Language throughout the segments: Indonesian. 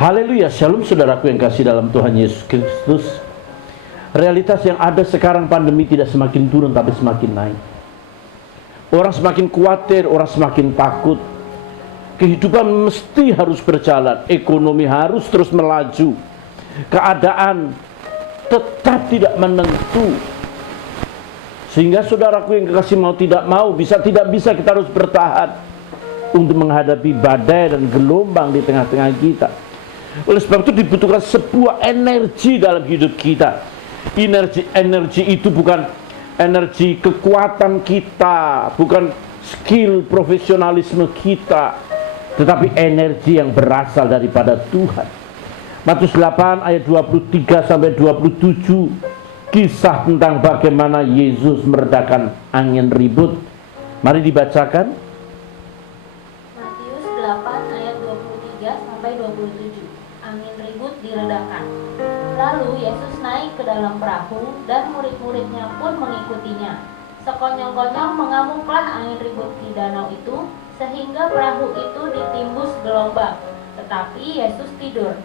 Haleluya, shalom saudaraku yang kasih dalam Tuhan Yesus Kristus. Realitas yang ada sekarang, pandemi tidak semakin turun tapi semakin naik. Orang semakin khawatir, orang semakin takut. Kehidupan mesti harus berjalan, ekonomi harus terus melaju. Keadaan tetap tidak menentu. Sehingga saudaraku yang kasih mau tidak mau, tidak bisa kita harus bertahan untuk menghadapi badai dan gelombang di tengah-tengah kita. Oleh sebab itu dibutuhkan sebuah energi dalam hidup kita. Energi itu bukan energi kekuatan kita, bukan skill profesionalisme kita, tetapi energi yang berasal daripada Tuhan. Matius 8 ayat 23 sampai 27, kisah tentang bagaimana Yesus meredakan angin ribut. Mari dibacakan. Matius 8 ayat 23 sampai 27. Angin ribut diredakan. Lalu Yesus naik ke dalam perahu dan murid-muridnya pun mengikutinya. Sekonyong-konyong mengamuklah angin ribut di danau itu, sehingga perahu itu ditimbus gelombang. Tetapi Yesus tidur.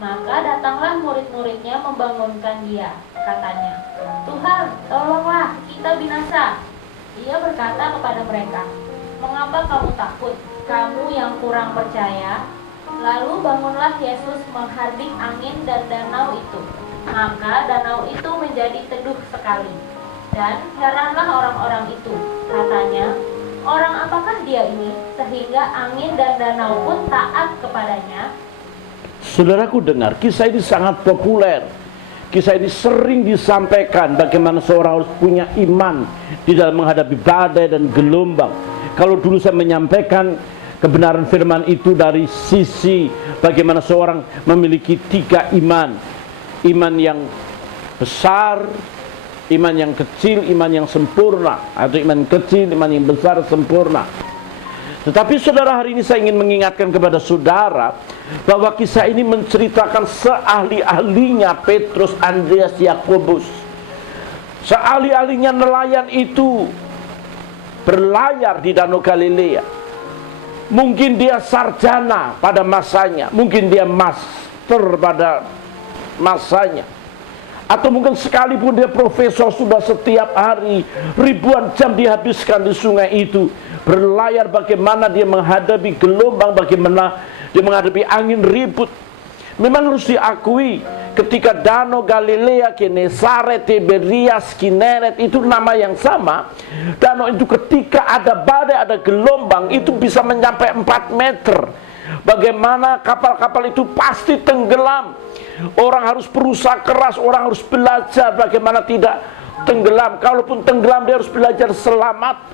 Maka datanglah murid-muridnya membangunkan dia. Katanya, "Tuhan, tolonglah, kita binasa." Ia berkata kepada mereka, "Mengapa kamu takut, kamu yang kurang percaya?" Lalu bangunlah Yesus menghardik angin dan danau itu. Maka danau itu menjadi teduh sekali. Dan heranlah orang-orang itu. Katanya, "Orang apakah dia ini, sehingga angin dan danau pun taat kepadanya?" Saudaraku dengar, kisah ini sangat populer. Kisah ini sering disampaikan bagaimana seorang harus punya iman di dalam menghadapi badai dan gelombang. Kalau dulu saya menyampaikan kebenaran firman itu dari sisi bagaimana seorang memiliki 3 iman. Iman yang besar, iman yang kecil, iman yang sempurna. Atau iman kecil, iman yang besar, sempurna. Tetapi saudara, hari ini saya ingin mengingatkan kepada saudara bahwa kisah ini menceritakan seahli-ahlinya Petrus, Andreas, Yakobus. Seahli-ahlinya nelayan itu berlayar di Danau Galilea. Mungkin dia sarjana pada masanya, mungkin dia master pada masanya, atau mungkin sekalipun dia profesor, sudah setiap hari ribuan jam dihabiskan di sungai itu, berlayar bagaimana dia menghadapi gelombang, bagaimana dia menghadapi angin ribut. Memang harus diakui, ketika Danau Galilea, Genesaret, Tiberias, Kineret itu nama yang sama. Danau itu ketika ada badai, ada gelombang, itu bisa mencapai 4 meter. Bagaimana kapal-kapal itu pasti tenggelam. Orang harus berusaha keras, orang harus belajar bagaimana tidak tenggelam. Kalaupun tenggelam, dia harus belajar selamat.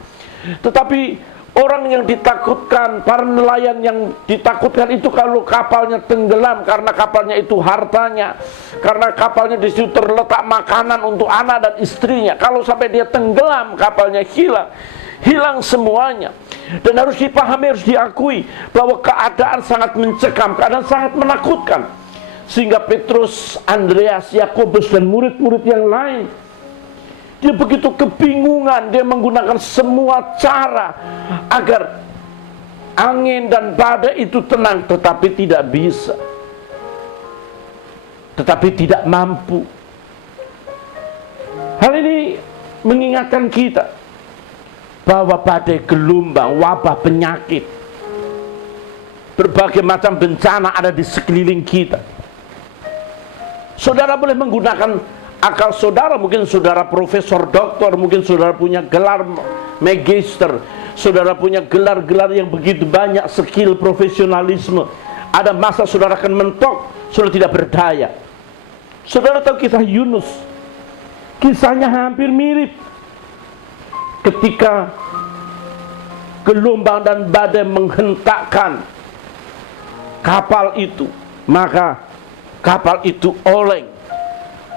Tetapi orang yang ditakutkan, para nelayan yang ditakutkan itu kalau kapalnya tenggelam, karena kapalnya itu hartanya, karena kapalnya di situ terletak makanan untuk anak dan istrinya. Kalau sampai dia tenggelam, kapalnya hilang semuanya. Dan harus dipahami, harus diakui bahwa keadaan sangat mencekam, keadaan sangat menakutkan. Sehingga Petrus, Andreas, Yakobus dan murid-murid yang lain, dia begitu kebingungan, dia menggunakan semua cara agar angin dan badai itu tenang, tetapi tidak bisa, tetapi tidak mampu. Hal ini mengingatkan kita bahwa badai, gelombang, wabah, penyakit, berbagai macam bencana ada di sekeliling kita. Saudara boleh menggunakan akal saudara, mungkin saudara profesor, doktor, mungkin saudara punya gelar magister, saudara punya gelar-gelar yang begitu banyak, skill profesionalisme. Ada masa saudara akan mentok, saudara tidak berdaya. Saudara tahu kisah Yunus, kisahnya hampir mirip. Ketika gelombang dan badai menghentakkan kapal itu, maka kapal itu oleng.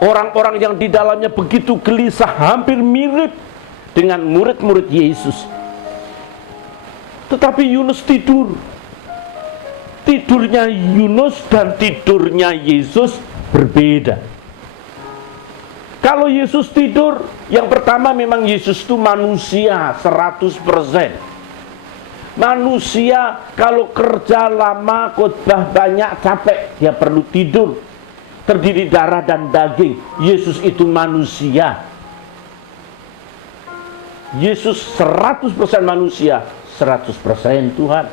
Orang-orang yang di dalamnya begitu gelisah, hampir mirip dengan murid-murid Yesus. Tetapi Yunus tidur. Tidurnya Yunus dan tidurnya Yesus berbeda. Kalau Yesus tidur, yang pertama memang Yesus itu manusia 100%. Manusia kalau kerja lama, khotbah banyak, capek, dia perlu tidur. Terdiri darah dan daging. Yesus itu manusia. Yesus 100% manusia, 100% Tuhan.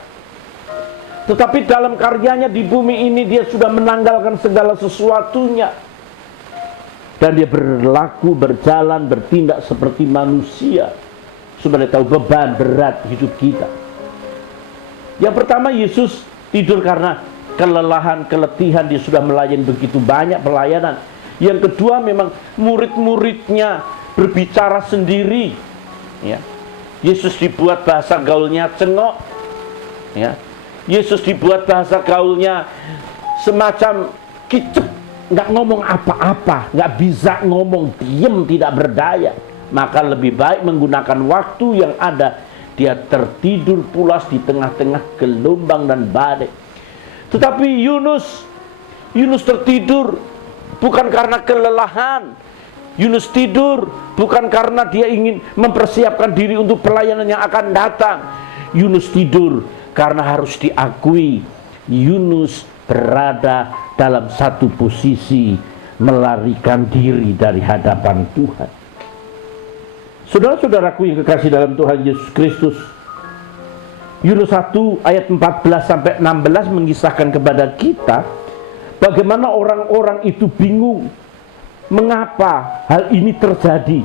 Tetapi dalam karyanya di bumi ini dia sudah menanggalkan segala sesuatunya. Dan dia berlaku, berjalan, bertindak seperti manusia. Supaya tahu beban berat hidup kita. Yang pertama, Yesus tidur karena kelelahan, keletihan. Dia sudah melayani begitu banyak pelayanan. Yang kedua, memang murid-muridnya berbicara sendiri. Ya. Yesus dibuat bahasa gaulnya cengok. Ya. Yesus dibuat bahasa gaulnya semacam kicep, nggak ngomong apa-apa, nggak bisa ngomong, diem, tidak berdaya. Maka lebih baik menggunakan waktu yang ada. Dia tertidur pulas di tengah-tengah gelombang dan badai. Tetapi Yunus tertidur bukan karena kelelahan. Yunus tidur bukan karena dia ingin mempersiapkan diri untuk pelayanan yang akan datang. Yunus tidur karena harus diakui, Yunus berada dalam satu posisi melarikan diri dari hadapan Tuhan. Saudara-saudaraku yang kekasih dalam Tuhan Yesus Kristus, Yunus 1 ayat 14 sampai 16 mengisahkan kepada kita bagaimana orang-orang itu bingung mengapa hal ini terjadi.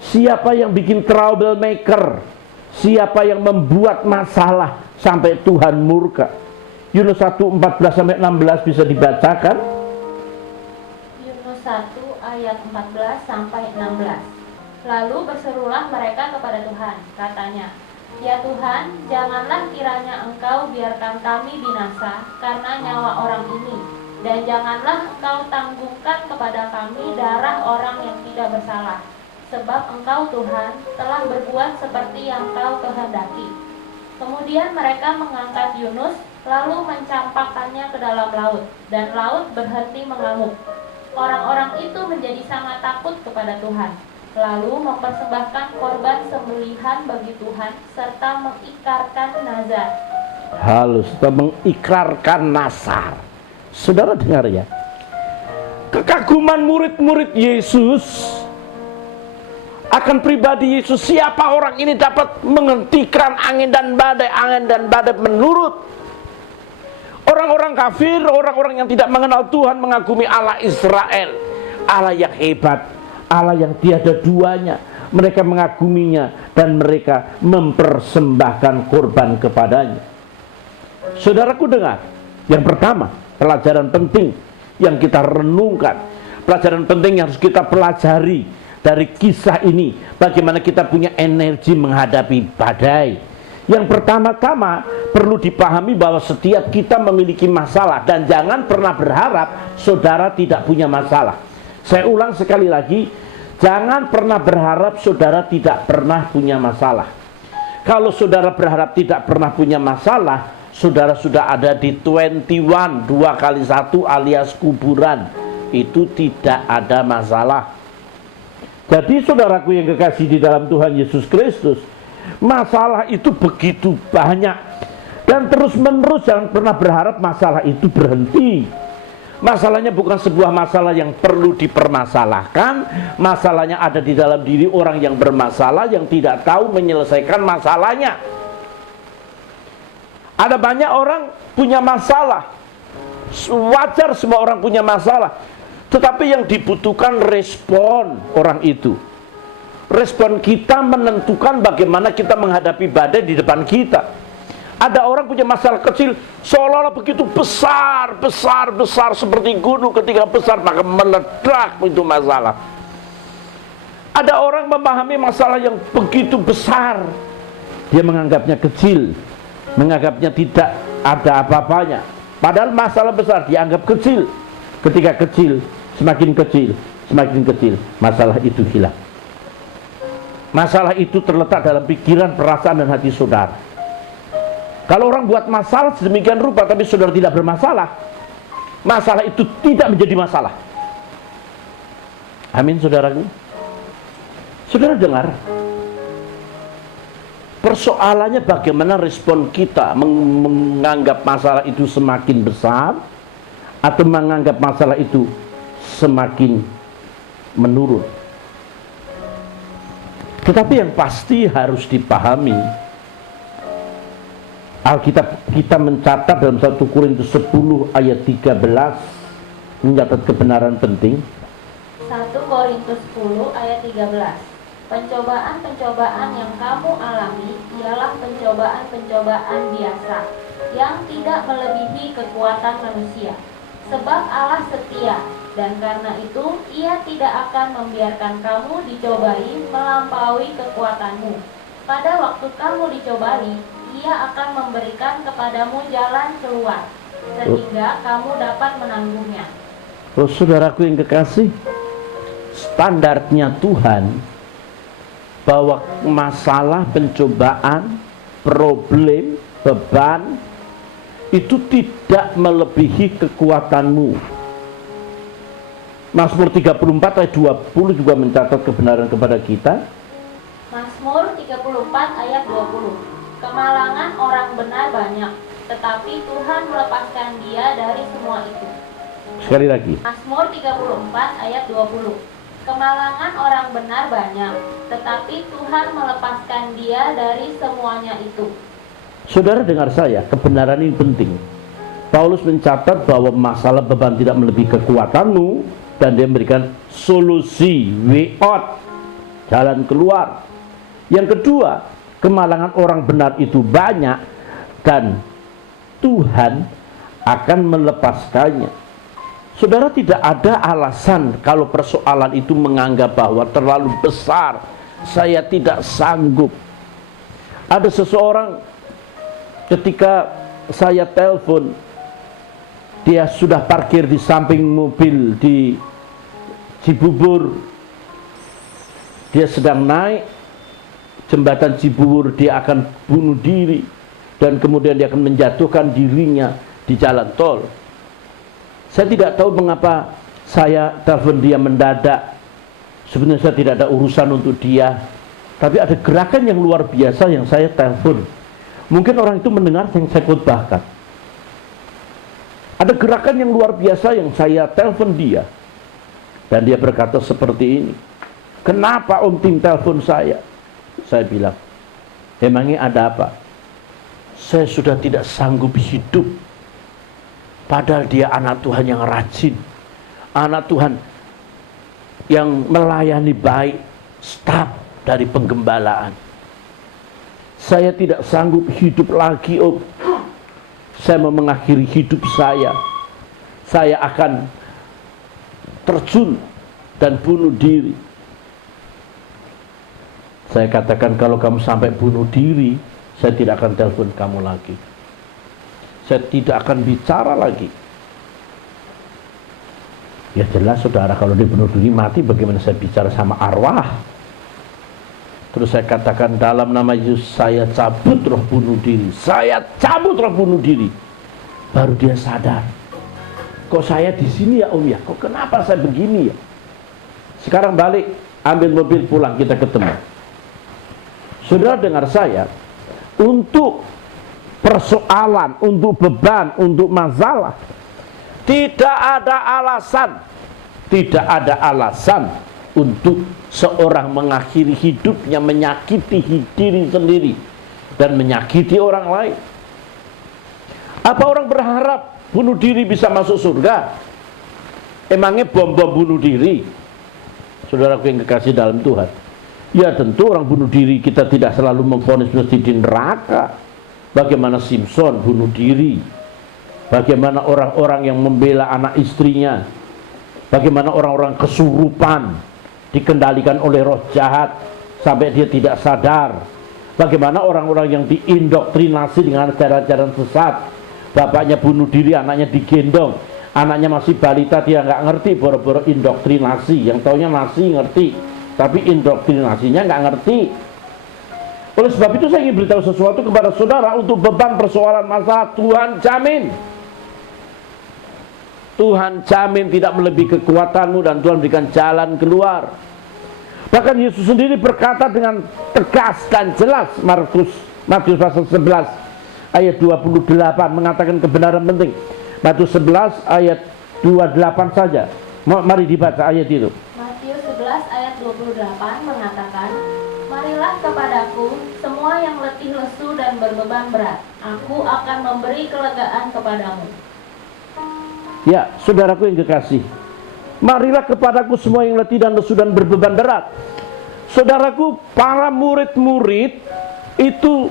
Siapa yang bikin troublemaker? Siapa yang membuat masalah sampai Tuhan murka? Yunus 1 14 sampai 16 bisa dibacakan. Yunus 1 ayat 14 sampai 16. Lalu berserulah mereka kepada Tuhan, katanya, "Ya Tuhan, janganlah kiranya Engkau biarkan kami binasa karena nyawa orang ini, dan janganlah Engkau tanggungkan kepada kami darah orang yang tidak bersalah. Sebab Engkau Tuhan telah berbuat seperti yang Kau kehendaki." Kemudian mereka mengangkat Yunus, lalu mencampakkannya ke dalam laut, dan laut berhenti mengamuk. Orang-orang itu menjadi sangat takut kepada Tuhan, lalu mempersembahkan korban sembelihan bagi Tuhan, serta mengikrarkan nazar. Setelah mengikrarkan nazar. Saudara dengar ya, kekaguman murid-murid Yesus akan pribadi Yesus. Siapa orang ini dapat menghentikan angin dan badai menurut. Orang-orang kafir, orang-orang yang tidak mengenal Tuhan mengagumi Allah Israel, Allah yang hebat, Allah yang tiada duanya. Mereka mengaguminya dan mereka mempersembahkan korban kepadanya. Saudaraku dengar, yang pertama, pelajaran penting yang kita renungkan, pelajaran penting yang harus kita pelajari dari kisah ini, bagaimana kita punya energi menghadapi badai. Yang pertama-tama perlu dipahami bahwa setiap kita memiliki masalah, dan jangan pernah berharap saudara tidak punya masalah. Saya ulang sekali lagi, jangan pernah berharap saudara tidak pernah punya masalah. Kalau saudara berharap tidak pernah punya masalah, saudara sudah ada di 21, 2 kali 1 alias kuburan. Itu tidak ada masalah. Jadi saudaraku yang kekasih di dalam Tuhan Yesus Kristus, masalah itu begitu banyak, dan terus menerus. Jangan pernah berharap masalah itu berhenti. Masalahnya bukan sebuah masalah yang perlu dipermasalahkan. Masalahnya ada di dalam diri orang yang bermasalah, yang tidak tahu menyelesaikan masalahnya. Ada banyak orang punya masalah. Wajar semua orang punya masalah. Tetapi yang dibutuhkan respon orang itu. Respon kita menentukan bagaimana kita menghadapi badai di depan kita. Ada orang punya masalah kecil seolah-olah begitu besar seperti gunung. Ketika besar maka meledak itu masalah. Ada orang memahami masalah yang begitu besar, dia menganggapnya kecil, menganggapnya tidak ada apa-apanya. Padahal masalah besar dianggap kecil. Ketika kecil, semakin kecil, masalah itu hilang. Masalah itu terletak dalam pikiran, perasaan, dan hati saudara. Kalau orang buat masalah sedemikian rupa tapi saudara tidak bermasalah, masalah itu tidak menjadi masalah. Amin, saudaraku. Saudara dengar, Persoalannya bagaimana respon kita, menganggap masalah itu semakin besar atau menganggap masalah itu semakin menurun. Tetapi yang pasti harus dipahami, Alkitab kita mencatat dalam 1 Korintus 10 ayat 13 mencatat kebenaran penting. 1 Korintus 10 ayat 13. Pencobaan-pencobaan yang kamu alami ialah pencobaan-pencobaan biasa yang tidak melebihi kekuatan manusia. Sebab Allah setia, dan karena itu Ia tidak akan membiarkan kamu dicobai melampaui kekuatanmu. Pada waktu kamu dicobai, Ia akan memberikan kepadamu jalan keluar, sehingga kamu dapat menanggungnya. Oh, saudaraku yang kekasih, standarnya Tuhan bahwa masalah, pencobaan, problem, beban itu tidak melebihi kekuatanmu. Mazmur 34 ayat 20 juga mencatat kebenaran kepada kita. Mazmur 34 ayat 20. Kemalangan orang benar banyak, tetapi Tuhan melepaskan dia dari semua itu. Sekali lagi. Mazmur 34 ayat 20. Kemalangan orang benar banyak, tetapi Tuhan melepaskan dia dari semuanya itu. Saudara dengar saya, kebenaran ini penting. Paulus mencatat bahwa masalah beban tidak melebihi kekuatanmu, dan dia memberikan solusi, way out, jalan keluar. Yang kedua, kemalangan orang benar itu banyak, dan Tuhan akan melepaskannya. Saudara, tidak ada alasan kalau persoalan itu menganggap bahwa terlalu besar, saya tidak sanggup. Ada seseorang ketika saya telepon, dia sudah parkir di samping mobil di Cibubur, dia sedang naik jembatan Cibubur, dia akan bunuh diri, dan kemudian dia akan menjatuhkan dirinya di jalan tol. Saya tidak tahu mengapa saya telepon dia mendadak. Sebenarnya saya tidak ada urusan untuk dia, tapi ada gerakan yang luar biasa yang saya telepon. Mungkin orang itu mendengar yang saya khotbahkan. Ada gerakan yang luar biasa yang saya telepon dia, dan dia berkata seperti ini, "Kenapa Om Tim telepon saya?" Saya bilang, "Emangnya ada apa?" "Saya sudah tidak sanggup hidup." Padahal dia anak Tuhan yang rajin, anak Tuhan yang melayani baik, staf dari penggembalaan. "Saya tidak sanggup hidup lagi, Om. Saya mau mengakhiri hidup saya. Saya akan terjun dan bunuh diri." Saya katakan, kalau kamu sampai bunuh diri, saya tidak akan telepon kamu lagi. Saya tidak akan bicara lagi. Ya jelas saudara, kalau dia bunuh diri mati, bagaimana saya bicara sama arwah? Terus saya katakan, dalam nama Yesus saya cabut roh bunuh diri. Saya cabut roh bunuh diri. Baru dia sadar, kok saya di sini ya Om ya? Kok kenapa saya begini ya? Sekarang balik, ambil mobil pulang, kita ketemu. Saudara dengar saya, untuk persoalan, untuk beban, untuk masalah, tidak ada alasan untuk seorang mengakhiri hidupnya, menyakiti diri sendiri dan menyakiti orang lain. Apa orang berharap bunuh diri bisa masuk surga? Emangnya bom-bom bunuh diri? Saudaraku yang kekasih dalam Tuhan, ya tentu orang bunuh diri kita tidak selalu memvonis mesti di neraka. Bagaimana Simpson bunuh diri, bagaimana orang-orang yang membela anak istrinya, bagaimana orang-orang kesurupan dikendalikan oleh roh jahat sampai dia tidak sadar, bagaimana orang-orang yang diindoktrinasi dengan ajaran-ajaran sesat. Bapaknya bunuh diri, anaknya digendong, anaknya masih balita, dia nggak ngerti, boro-boro indoktrinasi. Yang taunya masih ngerti, tapi indoktrinasinya nggak ngerti. Oleh sebab itu saya ingin beritahu sesuatu kepada saudara. Untuk beban persoalan masalah, Tuhan jamin. Tuhan jamin tidak melebihi kekuatanmu, dan Tuhan berikan jalan keluar. Bahkan Yesus sendiri berkata dengan tegas dan jelas, Matius pasal 11 ayat 28 mengatakan kebenaran penting. Matius 11 ayat 28 saja. Mari dibaca ayat itu. Matius 11 ayat 28 mengatakan, "Marilah kepadaku semua yang letih lesu dan berbeban berat, aku akan memberi kelegaan kepadamu." Ya, saudaraku yang kekasih, marilah kepadaku semua yang letih dan lesu dan berbeban berat. Saudaraku, para murid-murid itu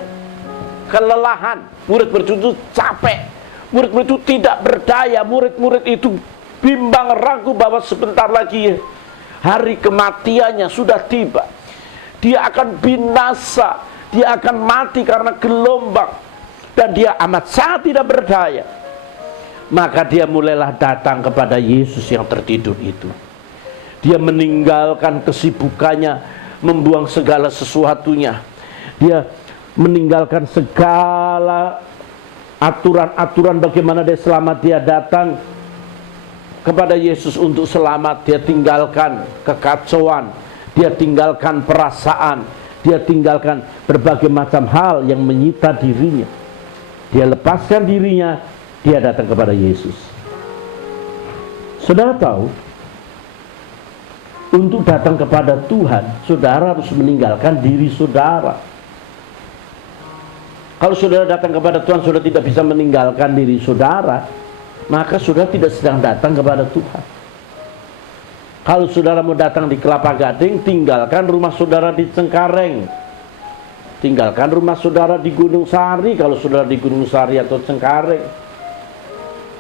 kelelahan, murid-murid itu capek, murid-murid itu tidak berdaya, murid-murid itu bimbang ragu bahwa sebentar lagi hari kematiannya sudah tiba. Dia akan binasa, dia akan mati karena gelombang, dan dia amat sangat tidak berdaya. Maka dia mulailah datang kepada Yesus yang tertidur itu. Dia meninggalkan kesibukannya, membuang segala sesuatunya. Dia meninggalkan segala aturan-aturan bagaimana dia selamat. Dia datang kepada Yesus untuk selamat. Dia tinggalkan kekacauan, dia tinggalkan perasaan, dia tinggalkan berbagai macam hal yang menyita dirinya. Dia lepaskan dirinya, dia datang kepada Yesus. Saudara tahu, untuk datang kepada Tuhan, saudara harus meninggalkan diri saudara. Kalau saudara datang kepada Tuhan, saudara tidak bisa meninggalkan diri saudara, maka saudara tidak sedang datang kepada Tuhan. Kalau saudara mau datang di Kelapa Gading, tinggalkan rumah saudara di Cengkareng, tinggalkan rumah saudara di Gunung Sari. Kalau saudara di Gunung Sari atau Cengkareng,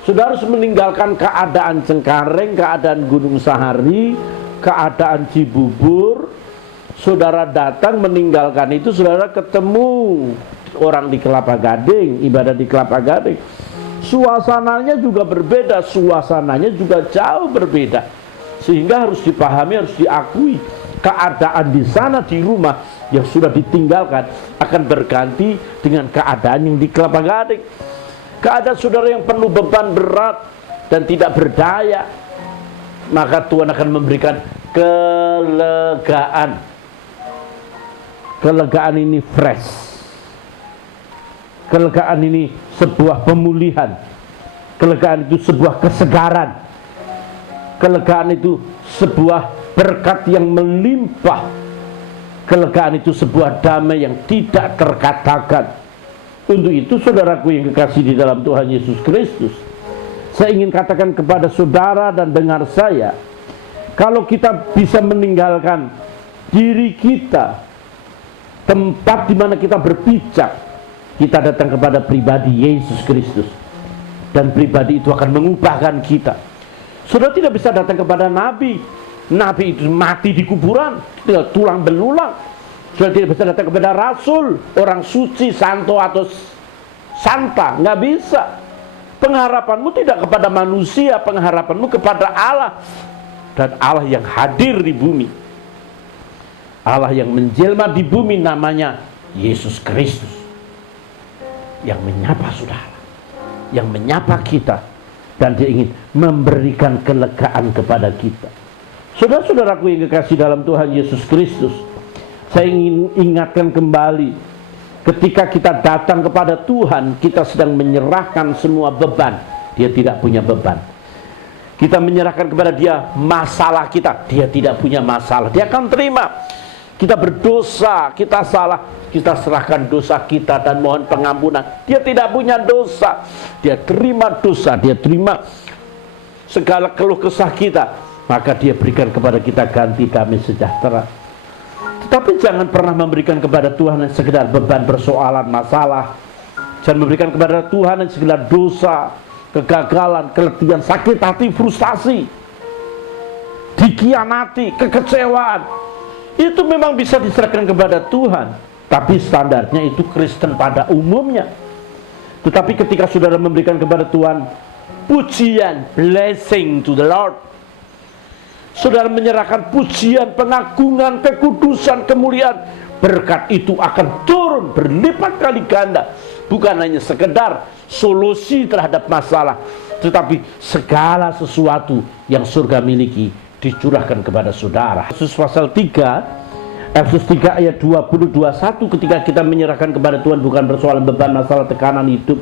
saudara harus meninggalkan keadaan Cengkareng, keadaan Gunung Sahari, keadaan Cibubur. Saudara datang meninggalkan itu, saudara ketemu orang di Kelapa Gading, ibadah di Kelapa Gading, suasananya juga berbeda, suasananya juga jauh berbeda, sehingga harus dipahami, harus diakui, keadaan di sana di rumah yang sudah ditinggalkan akan berganti dengan keadaan yang di Kelapa Gading. Keadaan saudara yang penuh beban berat dan tidak berdaya, maka Tuhan akan memberikan kelegaan. Kelegaan ini fresh. Kelegaan ini sebuah pemulihan. Kelegaan itu sebuah kesegaran. Kelegaan itu sebuah berkat yang melimpah. Kelegaan itu sebuah damai yang tidak terkatakan. Untuk itu, saudaraku yang kekasih di dalam Tuhan Yesus Kristus, saya ingin katakan kepada saudara dan dengar saya, kalau kita bisa meninggalkan diri kita, tempat di mana kita berpijak, kita datang kepada pribadi Yesus Kristus, dan pribadi itu akan mengubahkan kita. Saudara tidak bisa datang kepada nabi. Nabi itu mati di kuburan, tinggal tulang belulang. Saudara tidak bisa datang kepada rasul, orang suci, santo atau santa, nggak bisa. Pengharapanmu tidak kepada manusia, pengharapanmu kepada Allah, dan Allah yang hadir di bumi, Allah yang menjelma di bumi, namanya Yesus Kristus, yang menyapa saudara, yang menyapa kita, dan dia ingin memberikan kelegaan kepada kita. Saudara-saudaraku yang kekasih dalam Tuhan Yesus Kristus, saya ingin ingatkan kembali, ketika kita datang kepada Tuhan, kita sedang menyerahkan semua beban. Dia tidak punya beban. Kita menyerahkan kepada dia masalah kita, dia tidak punya masalah, dia akan terima. Kita berdosa, kita salah, kita serahkan dosa kita dan mohon pengampunan. Dia tidak punya dosa, dia terima dosa, dia terima segala keluh kesah kita, maka dia berikan kepada kita ganti damai sejahtera. Tetapi jangan pernah memberikan kepada Tuhan yang sekedar beban, persoalan, masalah. Jangan memberikan kepada Tuhan yang sekedar dosa, kegagalan, keletihan, sakit hati, frustasi, dikhianati, kekecewaan. Itu memang bisa diserahkan kepada Tuhan, tapi standarnya itu Kristen pada umumnya. Tetapi ketika saudara memberikan kepada Tuhan pujian, blessing to the Lord, saudara menyerahkan pujian, pengagungan, kekudusan, kemuliaan, berkat itu akan turun berlipat kali ganda. Bukan hanya sekedar solusi terhadap masalah, tetapi segala sesuatu yang surga miliki dicurahkan kepada saudara. Efesus pasal 3, Efesus 3 ayat 20-21, ketika kita menyerahkan kepada Tuhan bukan persoalan beban, masalah, tekanan hidup,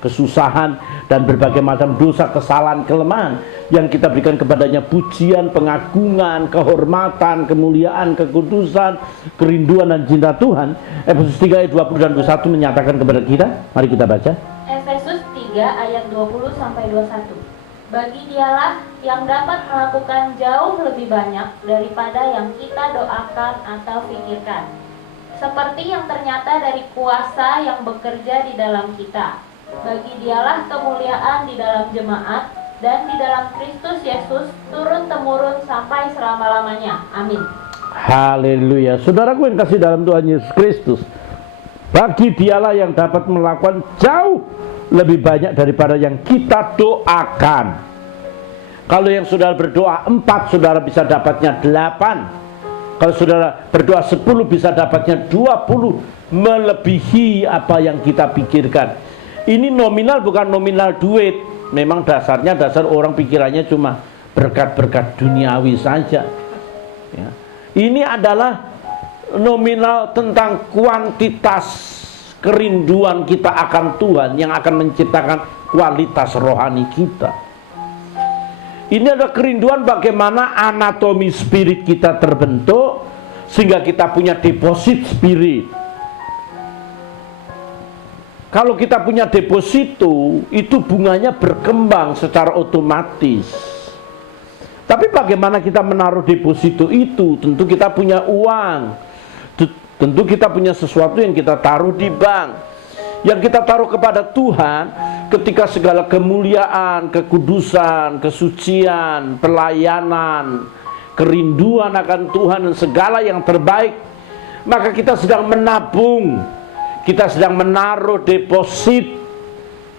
kesusahan, dan berbagai macam dosa, kesalahan, kelemahan, yang kita berikan kepadanya pujian, pengagungan, kehormatan, kemuliaan, kekudusan, kerinduan, dan cinta Tuhan. Efesus 3 ayat 20 dan 21 menyatakan kepada kita, mari kita baca. Efesus 3 ayat 20-21. Bagi dialah yang dapat melakukan jauh lebih banyak daripada yang kita doakan atau pikirkan, seperti yang ternyata dari kuasa yang bekerja di dalam kita. Bagi dialah kemuliaan di dalam jemaat dan di dalam Kristus Yesus turun-temurun sampai selama-lamanya. Amin. Haleluya. Saudaraku yang kasih dalam Tuhan Yesus Kristus, bagi dialah yang dapat melakukan jauh lebih banyak daripada yang kita doakan. Kalau yang saudara berdoa 4, saudara bisa dapatnya 8. Kalau saudara berdoa 10, bisa dapatnya 20, melebihi apa yang kita pikirkan. Ini nominal, bukan nominal duit. Memang dasarnya, dasar orang pikirannya cuma berkat-berkat duniawi saja ya. Ini adalah nominal tentang kuantitas kerinduan kita akan Tuhan yang akan menciptakan kualitas rohani kita. Ini adalah kerinduan bagaimana anatomi spirit kita terbentuk sehingga kita punya deposit spirit. Kalau kita punya deposito, itu bunganya berkembang secara otomatis. Tapi bagaimana kita menaruh deposito itu? Tentu kita punya uang. Tentu kita punya sesuatu yang kita taruh di bank, yang kita taruh kepada Tuhan. Ketika segala kemuliaan, kekudusan, kesucian, pelayanan, kerinduan akan Tuhan dan segala yang terbaik, maka kita sedang menabung, kita sedang menaruh deposit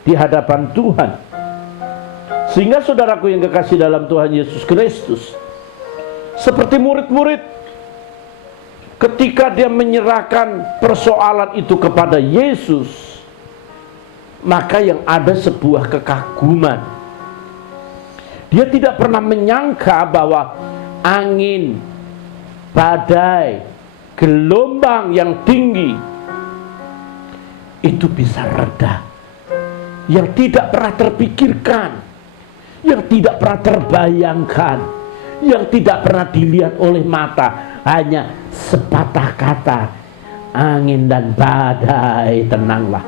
di hadapan Tuhan. Sehingga saudaraku yang kekasih dalam Tuhan Yesus Kristus, seperti murid-murid, ketika dia menyerahkan persoalan itu kepada Yesus, maka yang ada sebuah kekaguman. Dia tidak pernah menyangka bahwa angin, badai, gelombang yang tinggi itu bisa reda. Yang tidak pernah terpikirkan, yang tidak pernah terbayangkan, yang tidak pernah dilihat oleh mata, hanya sepatah kata, angin dan badai tenanglah,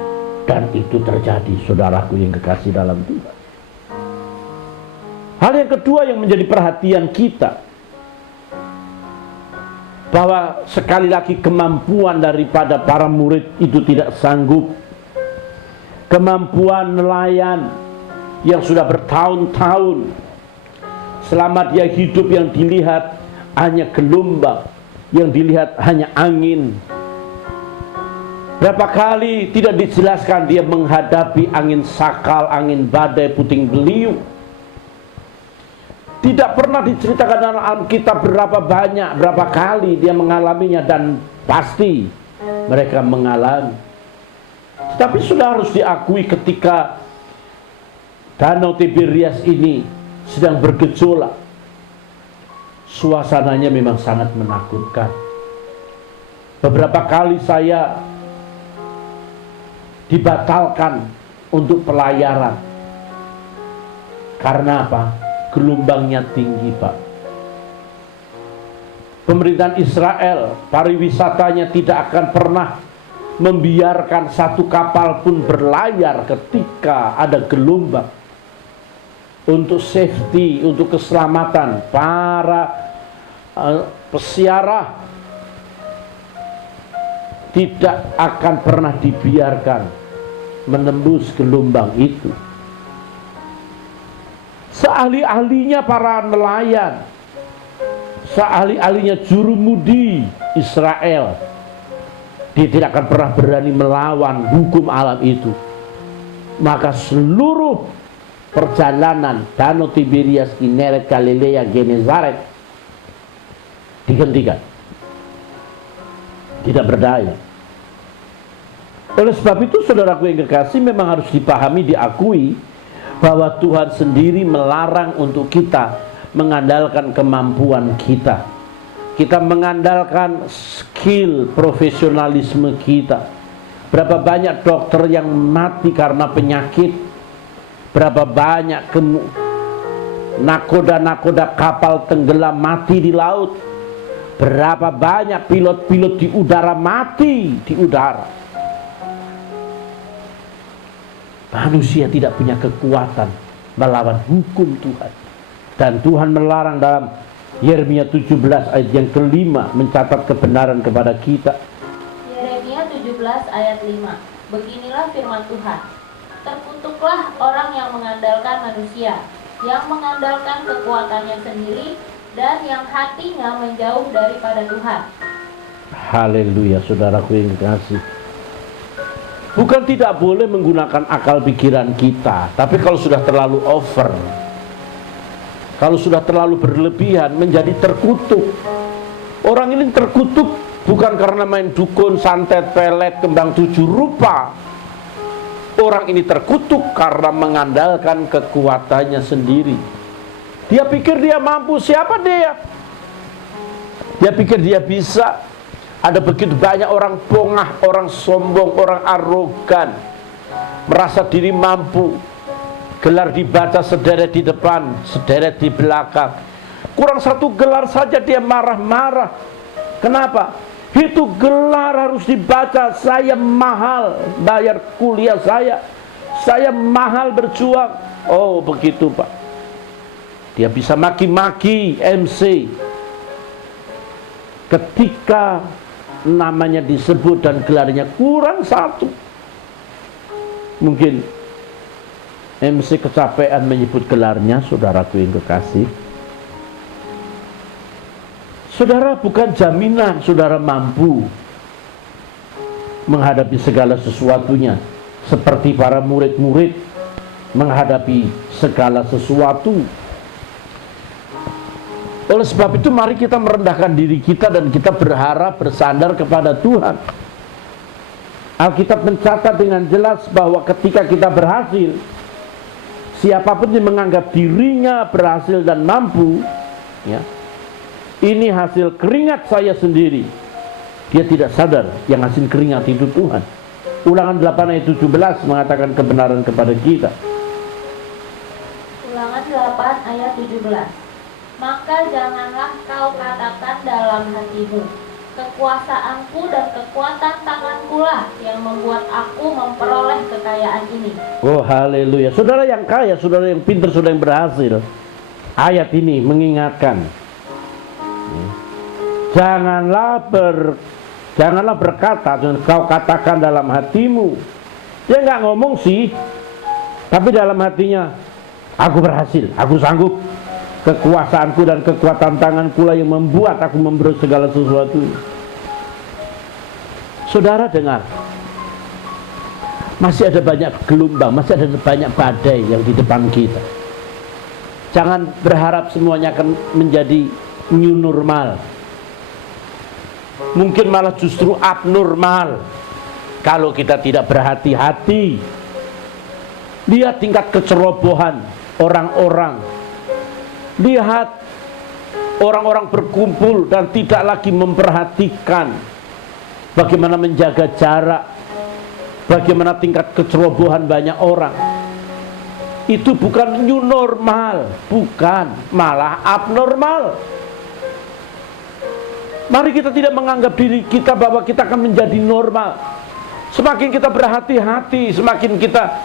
dan itu terjadi, saudaraku yang kekasih dalam Tuhan. Hal yang kedua yang menjadi perhatian kita, bahwa sekali lagi kemampuan daripada para murid itu tidak sanggup. Kemampuan nelayan yang sudah bertahun-tahun, selama dia hidup, yang dilihat hanya gelombang, yang dilihat hanya angin. Berapa kali tidak dijelaskan dia menghadapi angin sakal, angin badai, puting beliung. Tidak pernah diceritakan dalam Alkitab berapa banyak, berapa kali dia mengalaminya, dan pasti mereka mengalami. Tapi sudah harus diakui, ketika Danau Tiberias ini sedang bergejolak, suasananya memang sangat menakutkan. Beberapa kali saya dibatalkan untuk pelayaran. Karena apa? Gelombangnya tinggi, Pak. Pemerintahan Israel, pariwisatanya tidak akan pernah membiarkan satu kapal pun berlayar ketika ada gelombang. Untuk safety, untuk keselamatan para pesiarah, tidak akan pernah dibiarkan menembus gelombang itu. Seahli-ahlinya para nelayan, seahli-ahlinya jurumudi Israel, dia tidak akan pernah berani melawan hukum alam itu. Maka seluruh perjalanan Danau Tiberias, Kineret, Galilea, Genezaret dihentikan, tidak berdaya. Oleh sebab itu, saudaraku yang kekasih, memang harus dipahami, diakui bahwa Tuhan sendiri melarang untuk kita mengandalkan kemampuan kita. Kita mengandalkan skill profesionalisme kita. Berapa banyak dokter yang mati karena penyakit? Berapa banyak nakoda-nakoda kapal tenggelam mati di laut? Berapa banyak pilot-pilot di udara mati di udara? Manusia tidak punya kekuatan melawan hukum Tuhan. Dan Tuhan melarang dalam Yeremia 17 ayat yang kelima mencatat kebenaran kepada kita. Yeremia 17 ayat 5. Beginilah firman Tuhan. Terkutuklah orang yang mengandalkan manusia, yang mengandalkan kekuatannya sendiri, dan yang hatinya menjauh daripada Tuhan. Haleluya, saudaraku yang dikasih. Bukan tidak boleh menggunakan akal pikiran kita, tapi kalau sudah terlalu over, kalau sudah terlalu berlebihan, menjadi terkutuk. Orang ini terkutuk bukan karena main dukun, santet, pelet, kembang 7 rupa. Orang ini terkutuk karena mengandalkan kekuatannya sendiri. Dia pikir dia mampu. Siapa dia? Dia pikir dia bisa. Ada begitu banyak orang bongah, orang sombong, orang arogan, merasa diri mampu. Gelar dibaca sederet di depan, sederet di belakang. Kurang satu gelar saja dia marah-marah. Kenapa? Itu gelar harus dibaca. Saya mahal bayar kuliah saya mahal berjuang. Oh begitu Pak. Dia bisa maki-maki MC ketika namanya disebut dan gelarnya kurang satu. Mungkin MC kecapean menyebut gelarnya, saudaraku yang kekasih. Saudara, bukan jaminan saudara mampu menghadapi segala sesuatunya seperti para murid-murid menghadapi segala sesuatu. Oleh sebab itu mari kita merendahkan diri kita dan kita berharap bersandar kepada Tuhan. Alkitab mencatat dengan jelas bahwa ketika kita berhasil, siapapun yang menganggap dirinya berhasil dan mampu, ya, ini hasil keringat saya sendiri, dia tidak sadar yang hasil keringat itu Tuhan. Ulangan 8 ayat 17 mengatakan kebenaran kepada kita. Ulangan 8 ayat 17. Maka janganlah kau katakan dalam hatimu, kekuasaanku dan kekuatan tangankulah yang membuat aku memperoleh kekayaan ini. Oh haleluya. Saudara yang kaya, saudara yang pintar, saudara yang berhasil, ayat ini mengingatkan, janganlah berkata, dan kau katakan dalam hatimu. Dia nggak ngomong sih, tapi dalam hatinya, aku berhasil, aku sanggup. Kekuasaanku dan kekuatan tanganku lah yang membuat aku memperoleh segala sesuatu. Saudara dengar, masih ada banyak gelombang, masih ada banyak badai yang di depan kita. Jangan berharap semuanya akan menjadi new normal. Mungkin malah justru abnormal kalau kita tidak berhati-hati. Lihat tingkat kecerobohan orang-orang. Lihat orang-orang berkumpul dan tidak lagi memperhatikan bagaimana menjaga jarak, bagaimana tingkat kecerobohan banyak orang. Itu bukan new normal, bukan, malah abnormal. Mari kita tidak menganggap diri kita bahwa kita akan menjadi normal. Semakin kita berhati-hati, semakin kita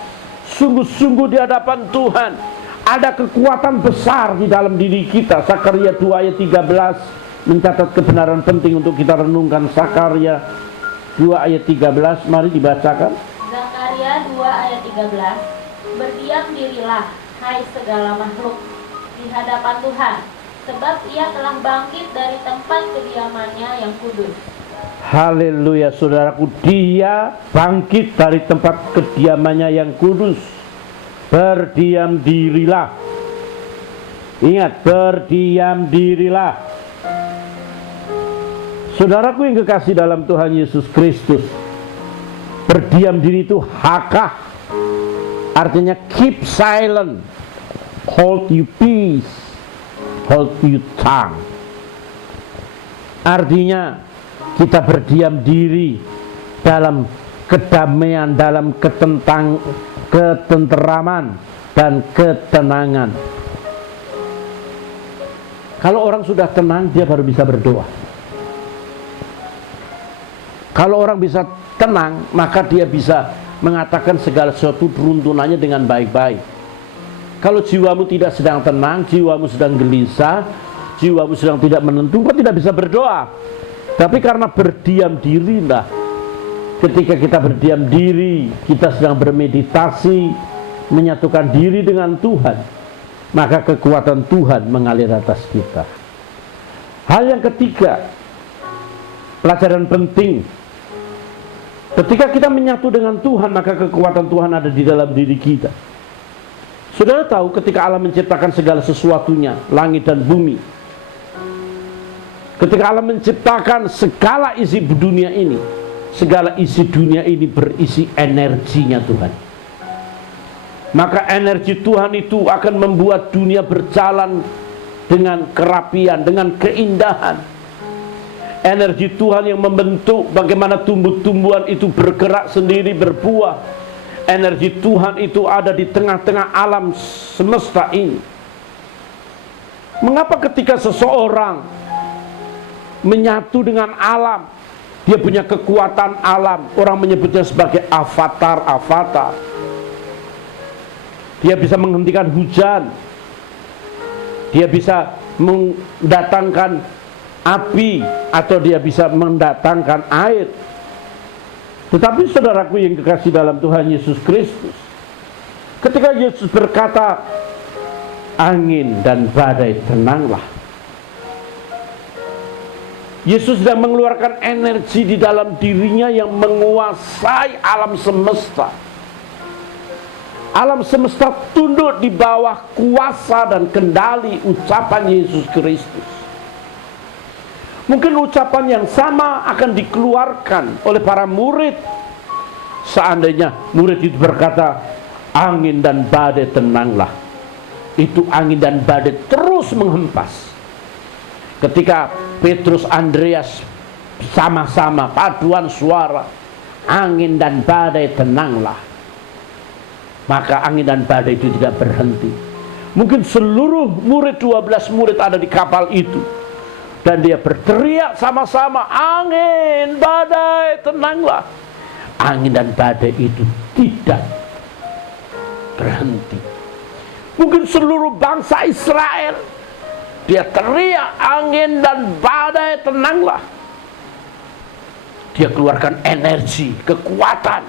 sungguh-sungguh di hadapan Tuhan, ada kekuatan besar di dalam diri kita. Zakaria 2 ayat 13 mencatat kebenaran penting untuk kita renungkan. Zakaria 2 ayat 13, mari dibacakan. Zakaria 2 ayat 13. Berdiam dirilah, hai segala makhluk, di hadapan Tuhan, sebab ia telah bangkit dari tempat kediamannya yang kudus. Haleluya, saudaraku, dia bangkit dari tempat kediamannya yang kudus. Berdiam dirilah. Ingat, berdiam dirilah. Saudaraku yang kekasih dalam Tuhan Yesus Kristus, berdiam diri itu hakah, artinya keep silent, hold your peace, hold your tongue. Artinya kita berdiam diri dalam kedamaian, dalam ketenteraman dan ketenangan. Kalau orang sudah tenang, dia baru bisa berdoa. Kalau orang bisa tenang, maka dia bisa mengatakan segala sesuatu runtunannya dengan baik-baik. Kalau jiwamu tidak sedang tenang, jiwamu sedang gelisah, jiwamu sedang tidak menentu, kau tidak bisa berdoa. Tapi karena berdiam dirilah, ketika kita berdiam diri, kita sedang bermeditasi, menyatukan diri dengan Tuhan, maka kekuatan Tuhan mengalir atas kita. Hal yang ketiga, pelajaran penting. Ketika kita menyatu dengan Tuhan, maka kekuatan Tuhan ada di dalam diri kita. Saudara tahu ketika Allah menciptakan segala sesuatunya, langit dan bumi, ketika Allah menciptakan segala isi dunia ini, segala isi dunia ini berisi energinya Tuhan. Maka energi Tuhan itu akan membuat dunia berjalan dengan kerapian, dengan keindahan. Energi Tuhan yang membentuk bagaimana tumbuh-tumbuhan itu bergerak sendiri, berbuah. Energi Tuhan itu ada di tengah-tengah alam semesta ini. Mengapa ketika seseorang menyatu dengan alam, dia punya kekuatan alam, orang menyebutnya sebagai avatar. Dia bisa menghentikan hujan, dia bisa mendatangkan api, atau dia bisa mendatangkan air. Tetapi saudaraku yang kekasih dalam Tuhan Yesus Kristus, ketika Yesus berkata, angin dan badai tenanglah, Yesus sedang mengeluarkan energi di dalam dirinya yang menguasai alam semesta. Alam semesta tunduk di bawah kuasa dan kendali ucapan Yesus Kristus. Mungkin ucapan yang sama akan dikeluarkan oleh para murid. Seandainya murid itu berkata, angin dan badai tenanglah, itu angin dan badai terus menghempas. Ketika Petrus, Andreas sama-sama paduan suara, angin dan badai tenanglah, maka angin dan badai itu tidak berhenti. Mungkin seluruh murid, 12 murid ada di kapal itu, dan dia berteriak sama-sama, angin, badai, tenanglah. Angin dan badai itu tidak berhenti. Mungkin seluruh bangsa Israel, dia teriak, angin dan badai, tenanglah. Dia keluarkan energi, kekuatan.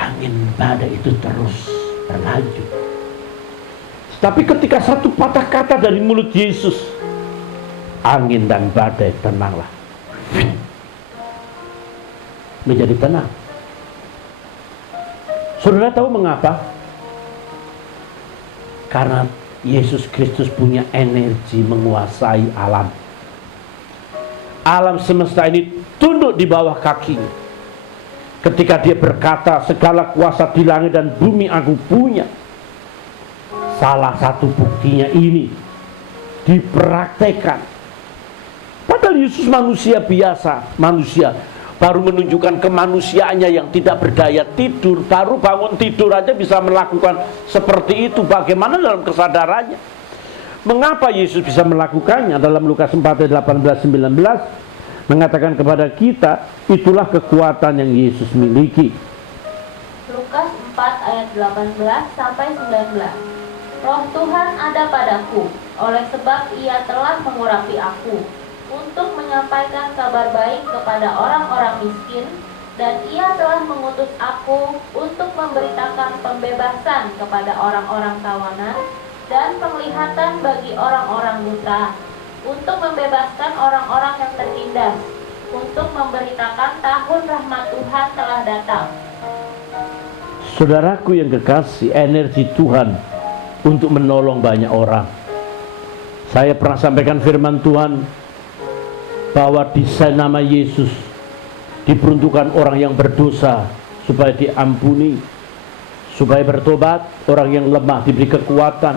Angin badai itu terus berlanjut. Tapi ketika satu patah kata dari mulut Yesus, angin dan badai tenanglah, menjadi tenang. Saudara tahu mengapa? Karena Yesus Kristus punya energi menguasai alam. Alam semesta ini tunduk di bawah kakinya. Ketika dia berkata, segala kuasa di langit dan bumi aku punya. Salah satu buktinya ini dipraktekkan. Padahal Yesus manusia biasa, manusia baru menunjukkan kemanusiaannya yang tidak berdaya tidur, baru bangun tidur aja bisa melakukan seperti itu. Bagaimana dalam kesadarannya? Mengapa Yesus bisa melakukannya? Dalam Lukas 4 ayat 18-19 mengatakan kepada kita, itulah kekuatan yang Yesus miliki. Lukas 4 ayat 18-19. Roh Tuhan ada padaku, oleh sebab Ia telah mengurapi aku untuk menyampaikan kabar baik kepada orang-orang miskin, dan Ia telah mengutus aku untuk memberitakan pembebasan kepada orang-orang tawanan dan penglihatan bagi orang-orang buta, untuk membebaskan orang-orang yang tertindas, untuk memberitakan tahun rahmat Tuhan telah datang. Saudaraku yang kekasih, energi Tuhan untuk menolong banyak orang. Saya pernah sampaikan firman Tuhan bahwa desain nama Yesus diperuntukkan orang yang berdosa supaya diampuni, supaya bertobat, orang yang lemah diberi kekuatan,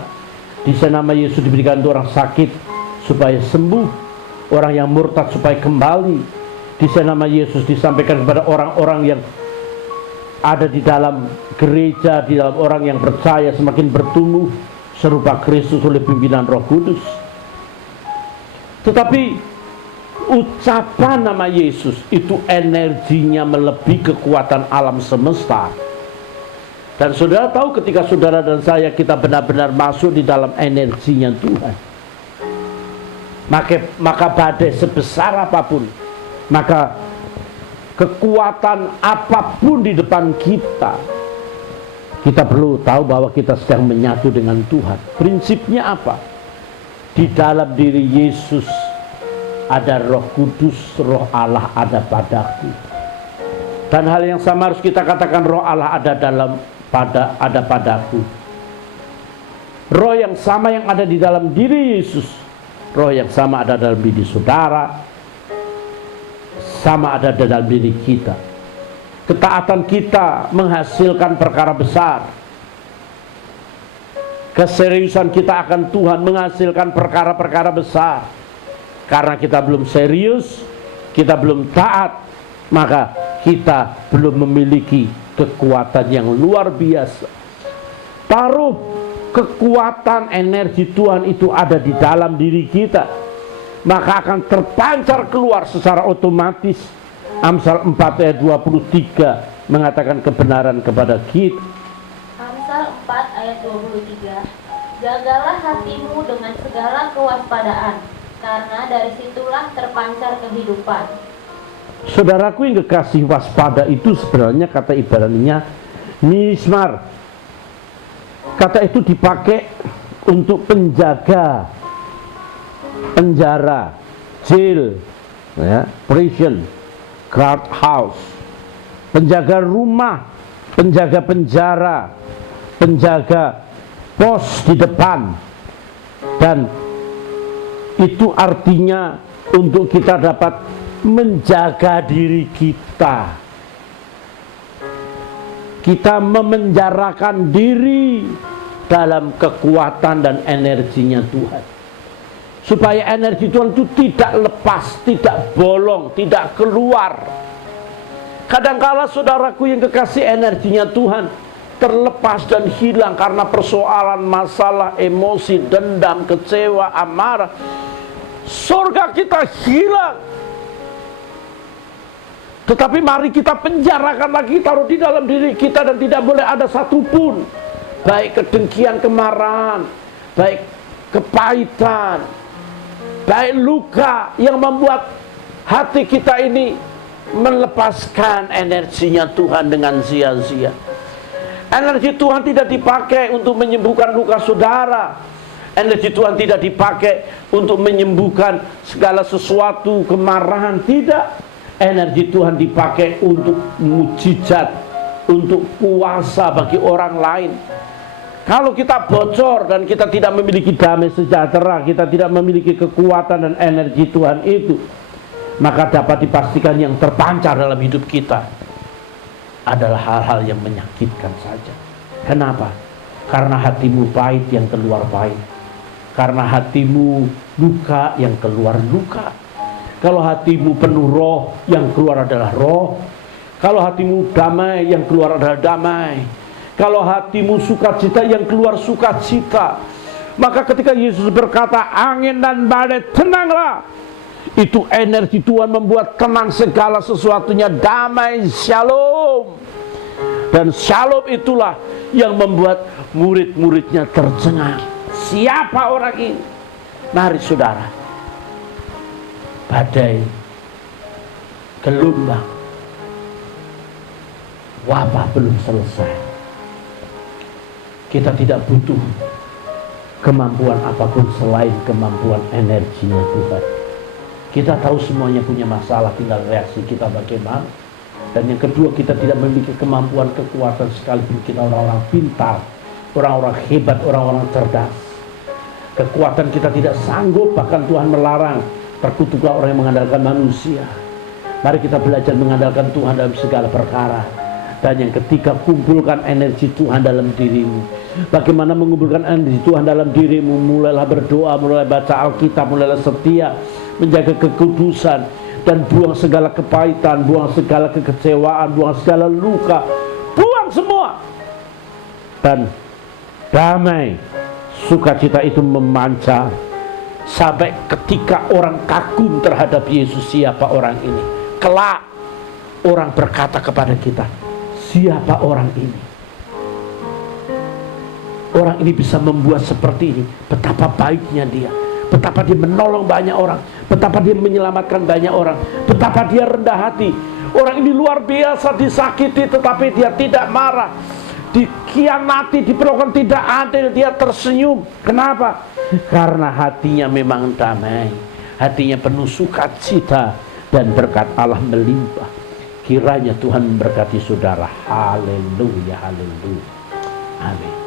Di sana nama Yesus diberikan untuk orang sakit supaya sembuh, orang yang murtad supaya kembali. Di sana nama Yesus disampaikan kepada orang-orang yang ada di dalam gereja, di dalam orang yang percaya semakin bertumbuh serupa Kristus oleh pimpinan Roh Kudus. Tetapi ucapan nama Yesus itu energinya melebihi kekuatan alam semesta. Dan saudara tahu ketika saudara dan saya kita benar-benar masuk di dalam energinya Tuhan, maka badai sebesar apapun, maka kekuatan apapun di depan kita, kita perlu tahu bahwa kita sedang menyatu dengan Tuhan. Prinsipnya apa? Di dalam diri Yesus ada Roh Kudus, Roh Allah ada padaku. Dan hal yang sama harus kita katakan, Roh Allah ada padaku. Roh yang sama yang ada di dalam diri Yesus, roh yang sama ada dalam diri saudara, sama ada dalam diri kita. Ketaatan kita menghasilkan perkara besar. Keseriusan kita akan Tuhan menghasilkan perkara-perkara besar. Karena kita belum serius, kita belum taat, maka kita belum memiliki kekuatan yang luar biasa. Taruh kekuatan energi Tuhan itu ada di dalam diri kita, maka akan terpancar keluar secara otomatis. Amsal 4 ayat 23 mengatakan kebenaran kepada kita. Amsal 4 ayat 23, jagalah hatimu dengan segala kewaspadaan, karena dari situlah terpancar kehidupan. Saudaraku yang kekasih, waspada itu sebenarnya kata Ibraninya mismar. Kata itu dipakai untuk penjaga, penjara, jail, ya, prison, guard house, penjaga rumah, penjaga penjara, penjaga pos di depan. Dan itu artinya untuk kita dapat menjaga diri kita. Kita memenjarakan diri dalam kekuatan dan energinya Tuhan, supaya energi Tuhan itu tidak lepas, tidak bolong, tidak keluar. Kadangkala saudaraku yang kekasih, energinya Tuhan terlepas dan hilang karena persoalan, masalah, emosi, dendam, kecewa, amarah. Surga kita hilang. Tetapi mari kita penjarakan lagi, taruh di dalam diri kita, dan tidak boleh ada satupun, baik kedengkian, kemarahan, baik kepahitan, baik luka yang membuat hati kita ini melepaskan energinya Tuhan dengan sia-sia. Energi Tuhan tidak dipakai untuk menyembuhkan luka saudara. Energi Tuhan tidak dipakai untuk menyembuhkan segala sesuatu, kemarahan, tidak. Energi Tuhan dipakai untuk mujizat, untuk kuasa bagi orang lain. Kalau kita bocor dan kita tidak memiliki damai sejahtera, kita tidak memiliki kekuatan dan energi Tuhan itu, maka dapat dipastikan yang terpancar dalam hidup kita adalah hal-hal yang menyakitkan saja. Kenapa? Karena hatimu pahit yang keluar pahit. Karena hatimu luka yang keluar luka. Kalau hatimu penuh roh, yang keluar adalah roh. Kalau hatimu damai, yang keluar adalah damai. Kalau hatimu sukacita, yang keluar sukacita. Maka ketika Yesus berkata, angin dan badai tenanglah, itu energi Tuhan membuat tenang segala sesuatunya, damai, shalom. Dan shalom itulah yang membuat murid-muridnya tercengang. Siapa orang ini? Mari saudara, badai, gelombang, wabah belum selesai. Kita tidak butuh kemampuan apapun selain kemampuan energinya Tuhan. Kita tahu semuanya punya masalah, tinggal reaksi kita bagaimana. Dan yang kedua, kita tidak memiliki kemampuan, kekuatan, sekalipun kita orang-orang pintar, orang-orang hebat, orang-orang cerdas. Kekuatan kita tidak sanggup, bahkan Tuhan melarang. Terkutuklah orang yang mengandalkan manusia. Mari kita belajar mengandalkan Tuhan dalam segala perkara. Dan yang ketiga, kumpulkan energi Tuhan dalam dirimu. bagaimana mengumpulkan energi Tuhan dalam dirimu. Mulailah berdoa, mulailah baca Alkitab, mulailah setia, menjaga kekudusan, dan buang segala kepahitan, buang segala kekecewaan, buang segala luka, buang semua. Dan damai, sukacita itu memancar sampai ketika orang kagum terhadap Yesus, siapa orang ini. Kelak orang berkata kepada kita, siapa orang ini? Orang ini bisa membuat seperti ini. Betapa baiknya dia, betapa dia menolong banyak orang, betapa dia menyelamatkan banyak orang, betapa dia rendah hati. Orang ini luar biasa, disakiti tetapi dia tidak marah, dikhianati, diperlakukan tidak adil, dia tersenyum. Kenapa? Karena hatinya memang damai, hatinya penuh sukacita, dan berkat Allah melimpah. Kiranya Tuhan memberkati saudara. Haleluya, haleluya, amin.